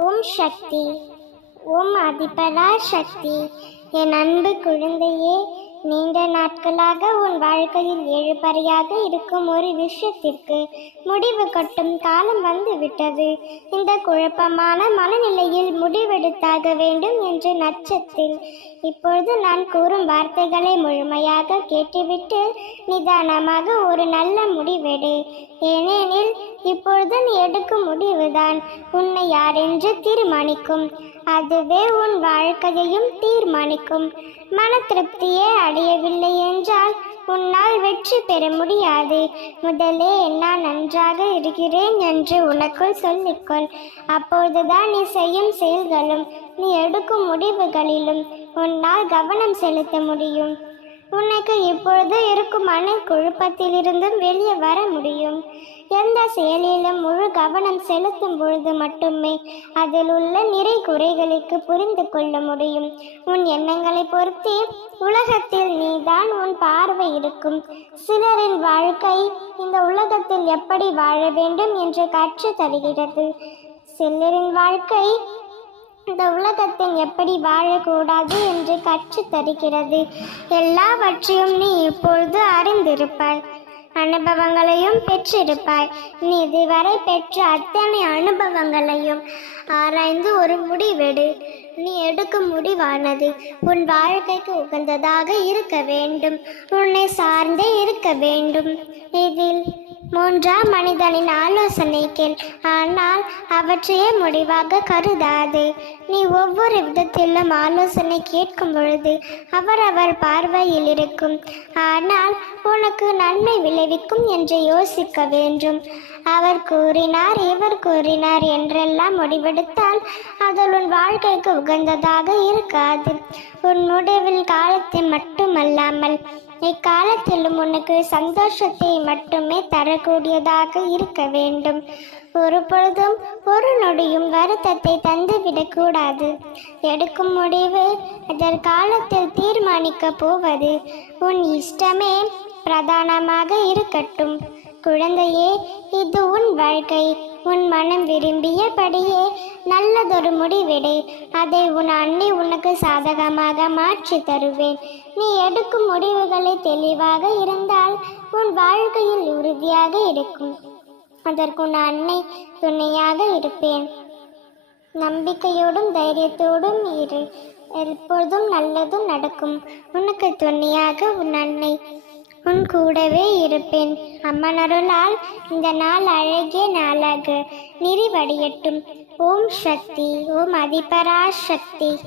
ஓம் சக்தி. ஓம் அதிபரா சக்தி. என் அன்பு குழந்தையே நாட்களாக உன் வாழ்க்கையில் எழுபறையாக இருக்கும் ஒரு விஷயத்திற்கு முடிவு கட்டும் காலம் வந்து விட்டது இந்த குழப்பமான மனநிலையில் முடிவெடுத்தாக வேண்டும் என்று நட்சத்தில் இப்பொழுது நான் கூறும் வார்த்தைகளை முழுமையாக கேட்டுவிட்டு நிதானமாக ஒரு நல்ல முடிவெடு. ஏனெனில் இப்பொழுது நீ எடுக்கும் முடிவுதான். உன்னை யாரென்று தீர்மானிக்கும். அதுவே உன் வாழ்க்கையையும் தீர்மானிக்கும். மன திருப்தியே அடையவில்லை என்றால் உன்னால் வெற்றி பெற முடியாது. முதலே நான் நன்றாக இருக்கிறேன் என்று உனக்குள் சொல்லிக்கொள். அப்போதுதான் நீ செய்யும் செயல்களும் நீ எடுக்கும் முடிவுகளிலும் உன்னால் கவனம் செலுத்த முடியும். உனக்கு இப்பொழுது இருக்கும் மன குழப்பத்திலிருந்தும் வெளியே வர முடியும். எந்த செயலிலும் முழு கவனம் செலுத்தும் பொழுது மட்டுமே அதில் உள்ள நிறை குறைகளுக்கு புரிந்து கொள்ள முடியும். உன் எண்ணங்களை பொறுத்தே உலகத்தில் நீதான் உன் பார்வை இருக்கும். சிலரின் வாழ்க்கை இந்த உலகத்தில் எப்படி வாழ வேண்டும் என்று கற்று தருகிறது. சிலரின் வாழ்க்கை இந்த உலகத்தில் எப்படி வாழக்கூடாது என்று கற்றுத் தருகிறது. எல்லாவற்றையும் நீ இப்பொழுது அறிந்திருப்பாய். அனுபவங்களையும் பெற்றிருப்பாய். நீ இதுவரை பெற்ற அத்தனை அனுபவங்களையும் ஆராய்ந்து ஒரு முடிவெடு. நீ எடுக்கும் முடிவானது உன் வாழ்க்கைக்கு உகந்ததாக இருக்க வேண்டும். உன்னை சார்ந்தே இருக்க வேண்டும். இதில் மூன்றாம் மனிதனின் ஆலோசனை கேள். ஆனால் அவற்றையே முடிவாக கருதாது. நீ ஒவ்வொரு விதத்திலும் ஆலோசனை கேட்கும் பொழுது அவரவர் பார்வையில் இருக்கும். ஆனால் உனக்கு நன்மை விளைவிக்கும் என்று யோசிக்க வேண்டும். அவர் கூறினார் இவர் கூறினார் என்றெல்லாம் முடிவெடுத்தால் அதில் உன் வாழ்க்கைக்கு உகந்ததாக இருக்காது. உன் முடிவில் காலத்தை மட்டுமல்லாமல் இக்காலத்திலும் உனக்கு சந்தோஷத்தை மட்டுமே தரக்கூடியதாக இருக்க வேண்டும். ஒரு பொழுதும் ஒரு நொடியும் வருத்தத்தை தந்துவிடக்கூடாது எடுக்கும் முடிவு அதற்காலத்தில் தீர்மானிக்க போவது உன் இஷ்டமே பிரதானமாக இருக்கட்டும். குழந்தையே இது உன் வாழ்க்கை. உன் மனம் விரும்பியபடியே நல்லதொரு முடிவிடை. அதை உன் அன்னை உனக்கு சாதகமாக மாற்றி தருவேன். நீ எடுக்கும் முடிவுகளை தெளிவாக இருந்தால் உன் வாழ்க்கையில் உறுதியாக இருக்கும். அதற்கு உன் அன்னை துணையாக இருப்பேன். நம்பிக்கையோடும் தைரியத்தோடும் இரு. எப்பொழுதும் நல்லதும் நடக்கும். உனக்கு துணையாக உன் அன்னை உன் கூடவே இருப்பேன். அம்மனருளால் இந்த நாள் அழகிய நாளாக. நிறைவடையட்டும் ஓம் சக்தி ஓம் அதிபரா சக்தி.